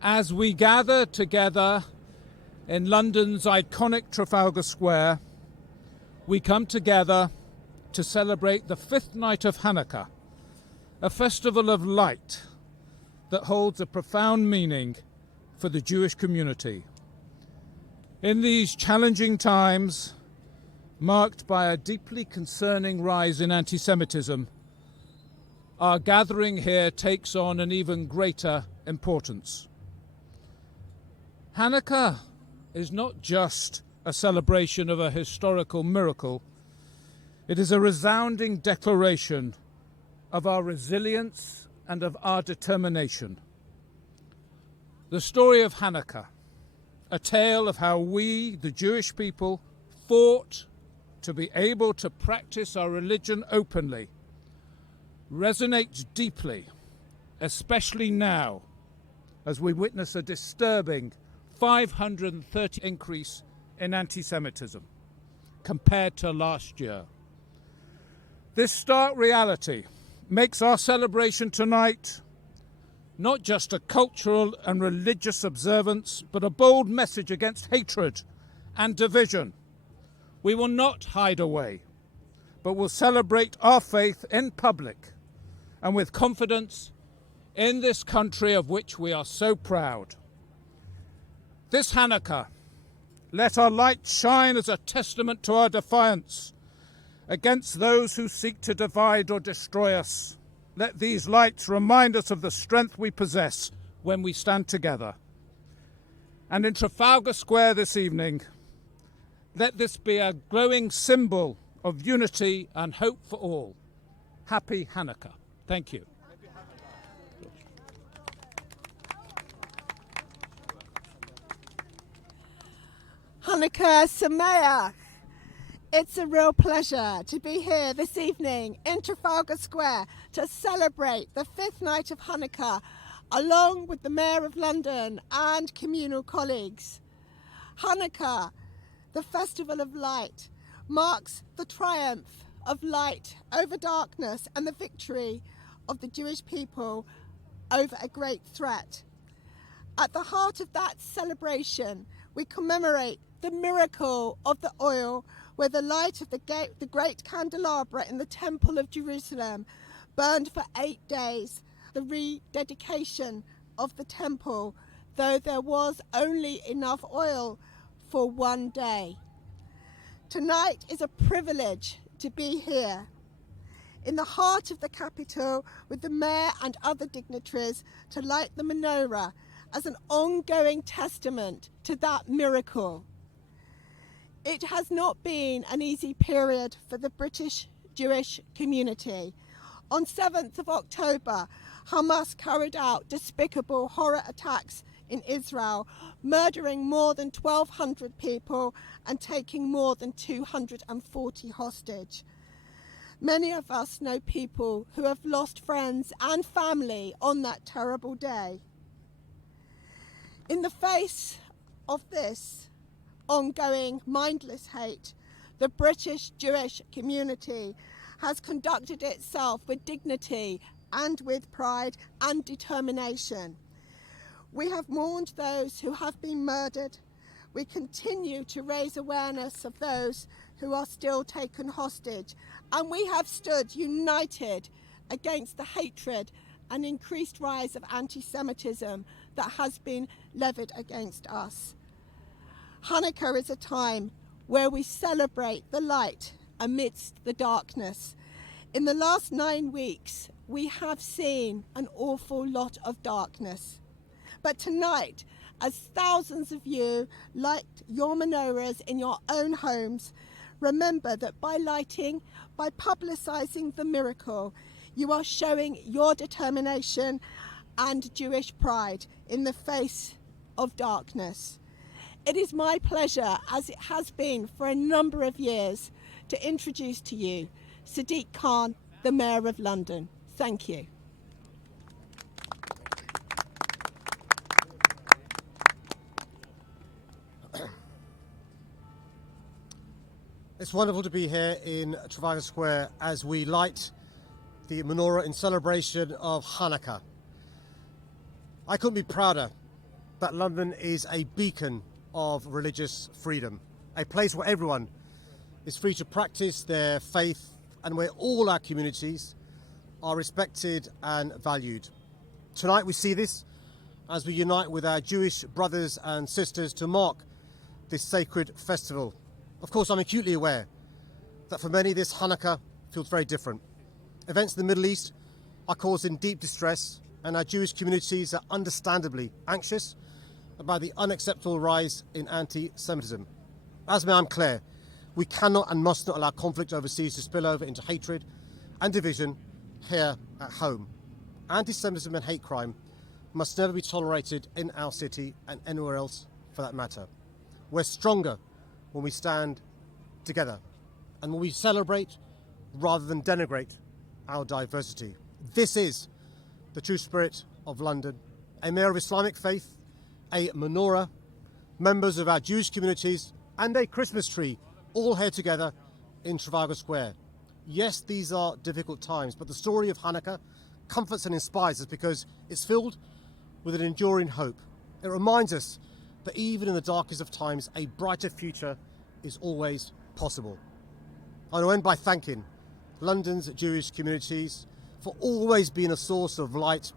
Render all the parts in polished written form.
As we gather together in London's iconic Trafalgar Square, we come together to celebrate the fifth night of Hanukkah, a festival of light that holds a profound meaning for the Jewish community. In these challenging times, marked by a deeply concerning rise in antisemitism, our gathering here takes on an even greater importance. Hanukkah is not just a celebration of a historical miracle. It is a resounding declaration of our resilience and of our determination. The story of Hanukkah, a tale of how we, the Jewish people, fought to be able to practice our religion openly, resonates deeply, especially now, as we witness a disturbing 530% increase in antisemitism compared to last year. This stark reality makes our celebration tonight not just a cultural and religious observance, but a bold message against hatred and division. We will not hide away, but will celebrate our faith in public and with confidence in this country of which we are so proud. This Hanukkah, let our light shine as a testament to our defiance against those who seek to divide or destroy us. Let these lights remind us of the strength we possess when we stand together. And in Trafalgar Square this evening, let this be a glowing symbol of unity and hope for all. Happy Hanukkah. Thank you. Chanukah Sameach. It's a real pleasure to be here this evening in Trafalgar Square to celebrate the fifth night of Hanukkah along with the Mayor of London and communal colleagues. Hanukkah, the festival of light, marks the triumph of light over darkness and the victory of the Jewish people over a great threat. At the heart of that celebration, we commemorate the miracle of the oil where the light of the great candelabra in the Temple of Jerusalem burned for 8 days, the rededication of the temple, though there was only enough oil for 1 day. Tonight is a privilege to be here in the heart of the capital with the mayor and other dignitaries to light the menorah as an ongoing testament to that miracle. It has not been an easy period for the British Jewish community. On 7th of October, Hamas carried out despicable horror attacks in Israel, murdering more than 1,200 people and taking more than 240 hostage. Many of us know people who have lost friends and family on that terrible day. In the face of this ongoing mindless hate, the British Jewish community has conducted itself with dignity and with pride and determination. We have mourned those who have been murdered. We continue to raise awareness of those who are still taken hostage, and we have stood united against the hatred and increased rise of anti-Semitism that has been levied against us. Hanukkah is a time where we celebrate the light amidst the darkness. In the last 9 weeks, we have seen an awful lot of darkness. But tonight, as thousands of you light your menorahs in your own homes, remember that by lighting, by publicising the miracle, you are showing your determination and Jewish pride in the face of darkness. It is my pleasure, as it has been for a number of years, to introduce to you Sadiq Khan, the Mayor of London. Thank you. It's wonderful to be here in Trafalgar Square as we light the menorah in celebration of Hanukkah. I couldn't be prouder that London is a beacon of religious freedom, a place where everyone is free to practice their faith and where all our communities are respected and valued. Tonight we see this as we unite with our Jewish brothers and sisters to mark this sacred festival. Of course, I'm acutely aware that for many this Hanukkah feels very different. Events in the Middle East are causing deep distress, and our Jewish communities are understandably anxious about the unacceptable rise in anti-Semitism. As I'm clear, we cannot and must not allow conflict overseas to spill over into hatred and division here at home. Anti-Semitism and hate crime must never be tolerated in our city and anywhere else for that matter. We're stronger when we stand together and when we celebrate rather than denigrate our diversity. This is the true spirit of London. A mayor of Islamic faith, a menorah, members of our Jewish communities, and a Christmas tree all here together in Trafalgar Square. Yes, these are difficult times, but the story of Hanukkah comforts and inspires us because it's filled with an enduring hope. It reminds us that even in the darkest of times, a brighter future is always possible. I want to end by thanking London's Jewish communities for always being a source of light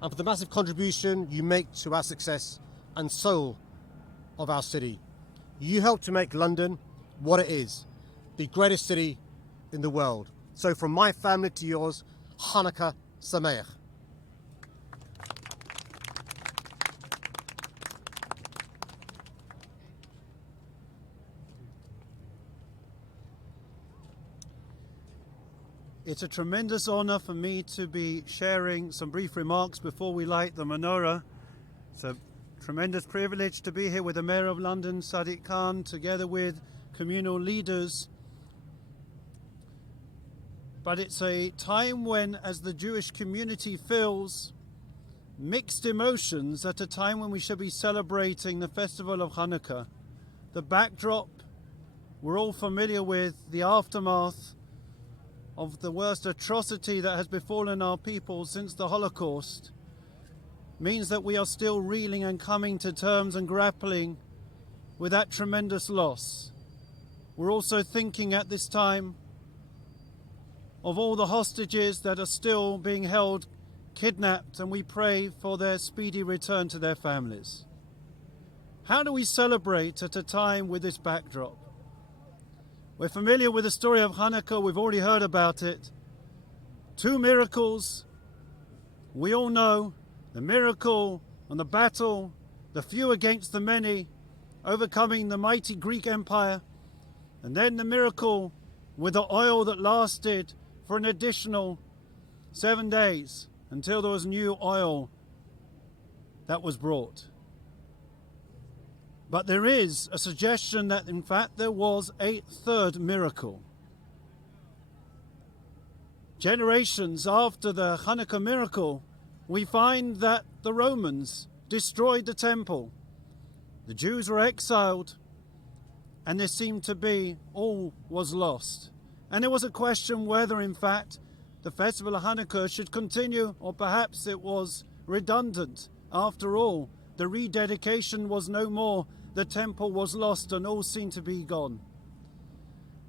and for the massive contribution you make to our success and soul of our city. You help to make London what it is, the greatest city in the world. So from my family to yours, Chanukah Sameach. It's a tremendous honor for me to be sharing some brief remarks before we light the menorah. It's a tremendous privilege to be here with the Mayor of London, Sadiq Khan, together with communal leaders. But it's a time when, as the Jewish community feels mixed emotions at a time when we should be celebrating the festival of Hanukkah. The backdrop we're all familiar with, the aftermath of the worst atrocity that has befallen our people since the Holocaust, means that we are still reeling and coming to terms and grappling with that tremendous loss. We're also thinking at this time of all the hostages that are still being held kidnapped, and we pray for their speedy return to their families. How do we celebrate at a time with this backdrop? We're familiar with the story of Hanukkah, we've already heard about it. Two miracles, we all know, the miracle and the battle, the few against the many, overcoming the mighty Greek Empire, and then the miracle with the oil that lasted for an additional 7 days until there was new oil that was brought. But there is a suggestion that in fact there was a third miracle. Generations after the Hanukkah miracle, we find that the Romans destroyed the temple. The Jews were exiled, and there seemed to be all was lost. And there was a question whether in fact the festival of Hanukkah should continue, or perhaps it was redundant. After all, the rededication was no more, the temple was lost, and all seemed to be gone.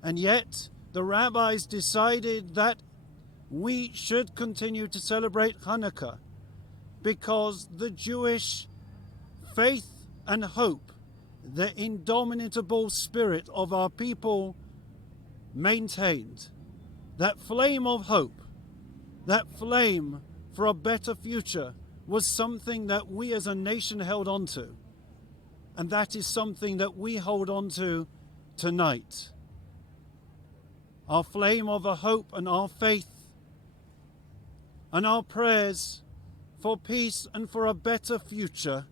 And yet the rabbis decided that we should continue to celebrate Hanukkah because the Jewish faith and hope, the indomitable spirit of our people maintained. That flame of hope, that flame for a better future was something that we as a nation held on to. And that is something that we hold on to tonight. Our flame of a hope and our faith and our prayers for peace and for a better future.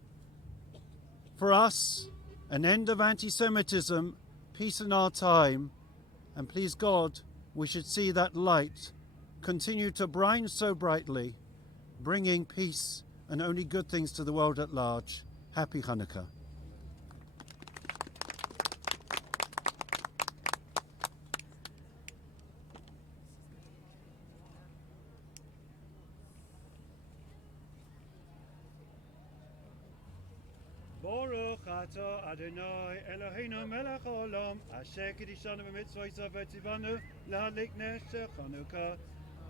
For us, an end of anti-Semitism, peace in our time, and please God, we should see that light continue to brine so brightly, bringing peace and only good things to the world at large. Happy Hanukkah. Baruch atah Adonai Eloheinu melech haolam asher kiddushanu b'mitzvotav v'tzivanu lahadlik ner shel Chanukah.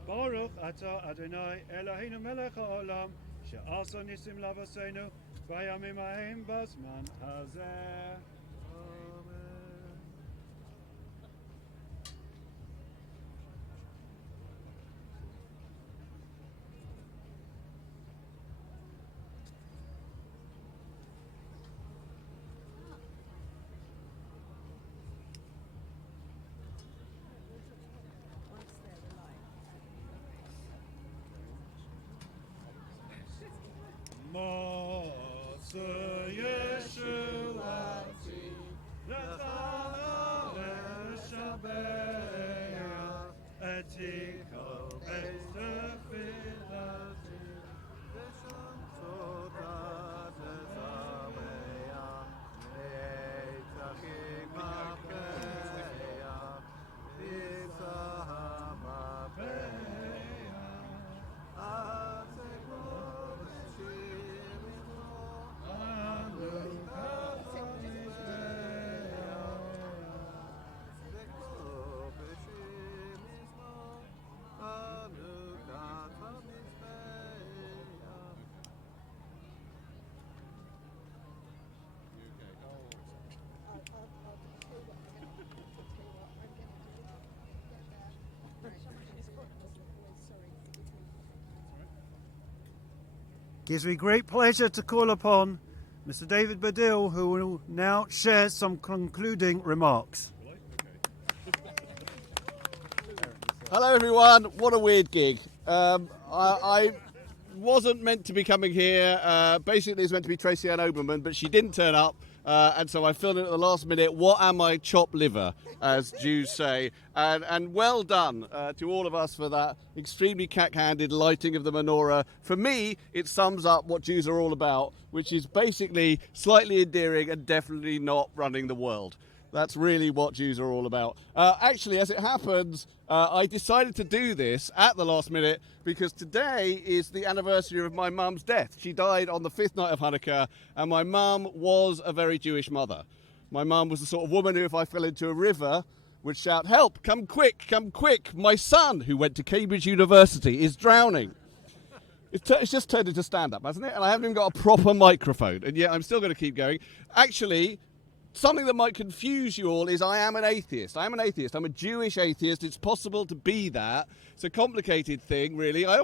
Baruch atah Adonai Eloheinu melech haolam she'asa nisim lavaseinu v'yamim hahem b'zman hazeh. Ma'aseh Yeshuati L'chana L'shabeach Etikal Beis Tefillati L'sham Todat L'zameach L'etzachim Hapeach L'tzaham Hapeach Gives me great pleasure to call upon Mr. David Baddiel, who will now share some concluding remarks. Hello everyone, what a weird gig. I wasn't meant to be coming here. Basically it's meant to be Tracy Ann Oberman, but she didn't turn up. And so I filled in at the last minute. What am I, chopped liver, as Jews say. And well done to all of us for that extremely cack-handed lighting of the menorah. For me, it sums up what Jews are all about, which is basically slightly endearing and definitely not running the world. That's really what Jews are all about. Actually, as it happens, I decided to do this at the last minute because today is the anniversary of my mum's death. She died on the 5th night of Hanukkah, and my mum was a very Jewish mother. My mum was the sort of woman who, if I fell into a river, would shout, "Help, come quick, my son, who went to Cambridge University, is drowning." It's just turned into stand-up, hasn't it? And I haven't even got a proper microphone, and yet I'm still going to keep going. Actually, something that might confuse you all is I am an atheist. I'm a Jewish atheist. It's possible to be that. It's a complicated thing, really. A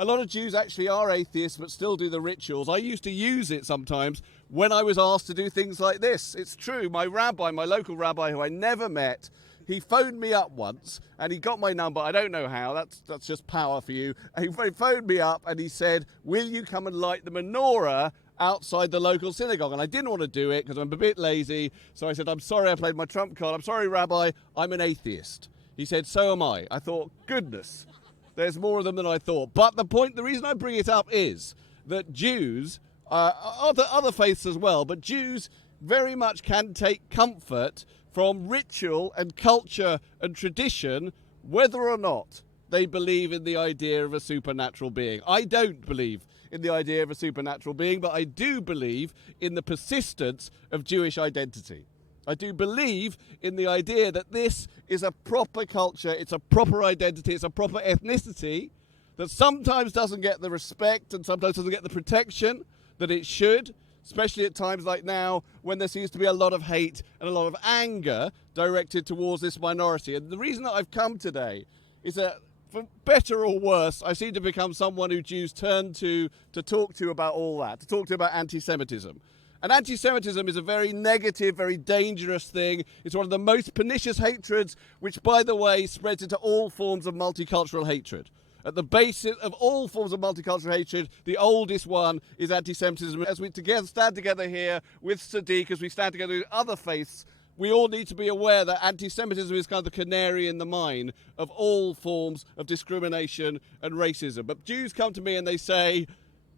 lot of Jews actually are atheists but still do the rituals. I used to use it sometimes when I was asked to do things like this. It's true. My local rabbi, who I never met, he phoned me up once and he got my number. I don't know how. That's just power for you. He phoned me up and he said, "Will you come and light the menorah outside the local synagogue?" And I didn't want to do it because I'm a bit lazy. So I said, "I'm sorry, I played my trump card. I'm sorry, Rabbi, I'm an atheist." He said, "So am I." I thought, goodness, there's more of them than I thought. But the reason I bring it up is that Jews, other faiths as well, but Jews very much can take comfort from ritual and culture and tradition, whether or not they believe in the idea of a supernatural being. I don't believe in the idea of a supernatural being, but I do believe in the persistence of Jewish identity. I do believe in the idea that this is a proper culture, it's a proper identity, it's a proper ethnicity that sometimes doesn't get the respect and sometimes doesn't get the protection that it should, especially at times like now when there seems to be a lot of hate and a lot of anger directed towards this minority. And the reason that I've come today is that, for better or worse, I seem to become someone who Jews turn to talk to about all that, to talk to about anti-Semitism. And anti-Semitism is a very negative, very dangerous thing. It's one of the most pernicious hatreds, which, by the way, spreads into all forms of multicultural hatred. At the basis of all forms of multicultural hatred, the oldest one is anti-Semitism. As we stand together here with Sadiq, as we stand together with other faiths, we all need to be aware that anti-Semitism is kind of the canary in the mine of all forms of discrimination and racism. But Jews come to me and they say,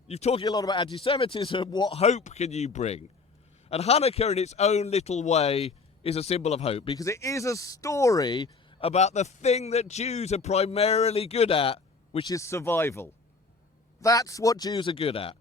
"You're talking a lot about anti-Semitism, what hope can you bring?" And Hanukkah in its own little way is a symbol of hope, because it is a story about the thing that Jews are primarily good at, which is survival. That's what Jews are good at.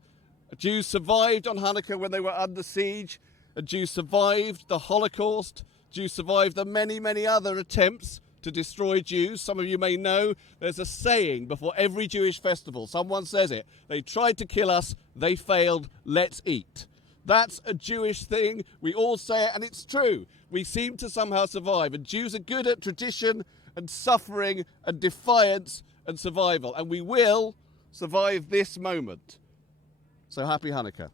Jews survived on Hanukkah when they were under siege. Jews survived the Holocaust. Jews survived the many, many other attempts to destroy Jews. Some of you may know there's a saying before every Jewish festival. Someone says it. They tried to kill us. They failed. Let's eat. That's a Jewish thing. We all say it, and it's true. We seem to somehow survive. And Jews are good at tradition and suffering and defiance and survival. And we will survive this moment. So happy Hanukkah.